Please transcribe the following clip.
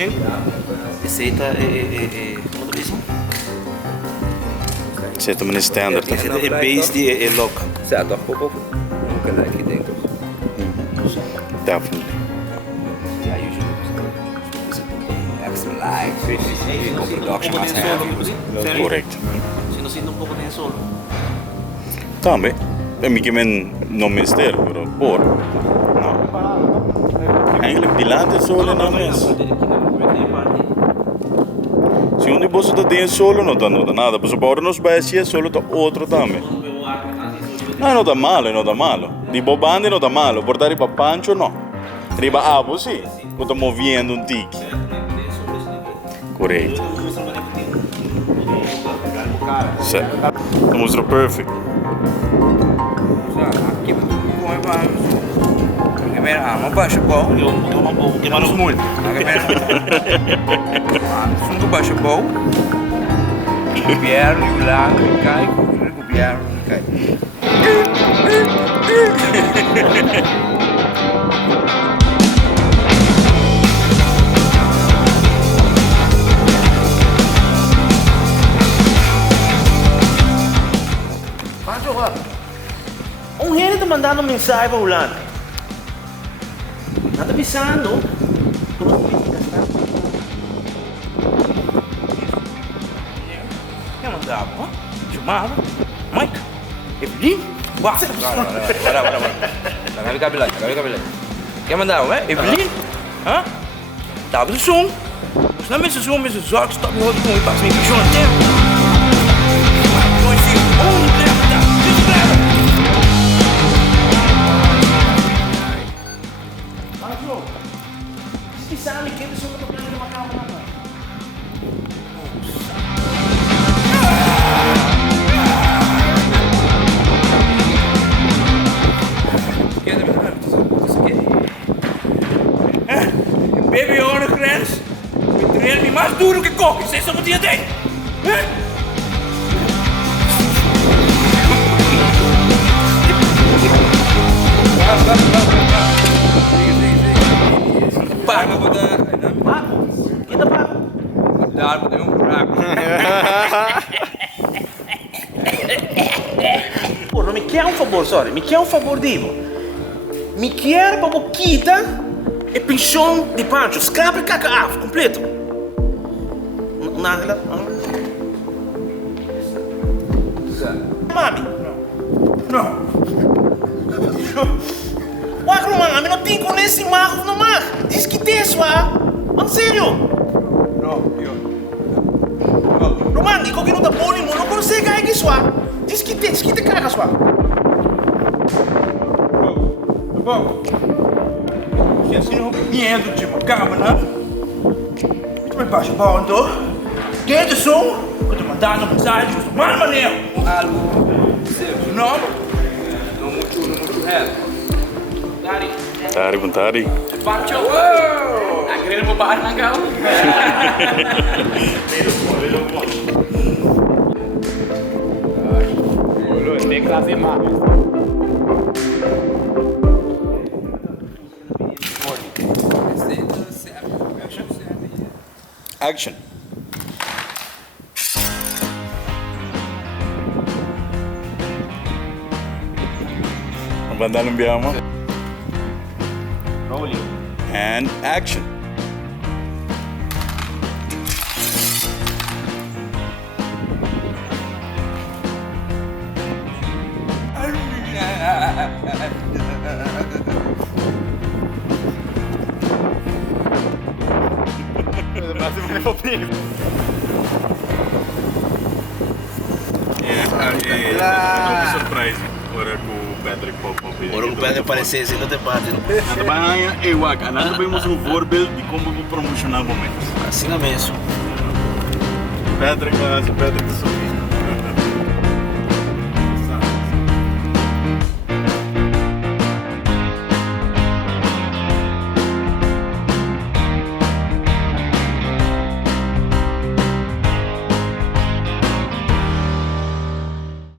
production. Receita é como tu diz? Receita menos standard. Receita é base é local. Certo, pouco nunca aqui dentro. Definitely. Yeah, usually extra light, com production mais heavy. Correto. Se não sinto um pouco de solo. Também. É me que não mistério, pero por. Não. Eigenlijk dilante solo não mesmo. Se um de você tá dentro solo não tá nada, mas o bora nos baixia solo tá outro também. Não tá malo, não tá malo. De bobande não tá malo, por dar para Pancho não. Riba abo sim, eu tô movendo um tique. Correto. Certo. Mostra perfect. Aqui como é para primeiro uma baixa bom, Que manos muito. Sungo baixa bom. Governo e lá cai, governo cai. Pancho, ele tá mandando mensagem para Hulanda. Tá avisando. Quer mandar, ó? Chamava, Mike, Evelyn, vá. Agora cabelo. Quer mandar, ué? Evelyn? Hã? Tá, mas o som. Se não me se som, me se zoca, stop me rodando e passa me pichando até. Pancho, se sabe que eles são tocando de uma calma na mão. Baby on the grens, met me mais duro que coque, sei só o dia tem. Pago, vou dar. Pago? Que dá pago? Vou dar, vou dar buraco. Porra, me quer favor, sorry, me quer favor, Divo. Me quer para boquita e pensão de Pancho, scrap e caca completo. Nada. Mami. Não. Ué, mami, não tem com esse marro no mar. Diz que tem, sua. Sério? Não, eu. Roman, dico que não tá bom, não consegue aqui, sua. Diz que tem cara, sua. Bom. Se assim não medo de uma câmera, tu me baixa bom, então. Dentro do som, eu tô mandando mensagem, mano, maneho. Algo, seu nome? Não muito reto. Tari. Pancho, uou! Aquele bobagem na gala. Tem que fazer mais. Action. Mandando biamo. Rolling. And action. Surprise. Ora com o Patrick Pop. Ora o Pedro aparecer assim, não tem parte. Nada banha e waka. Nada vemos um voorbeeld de como vou promocionar momentos. Assim é mesmo. Patrick,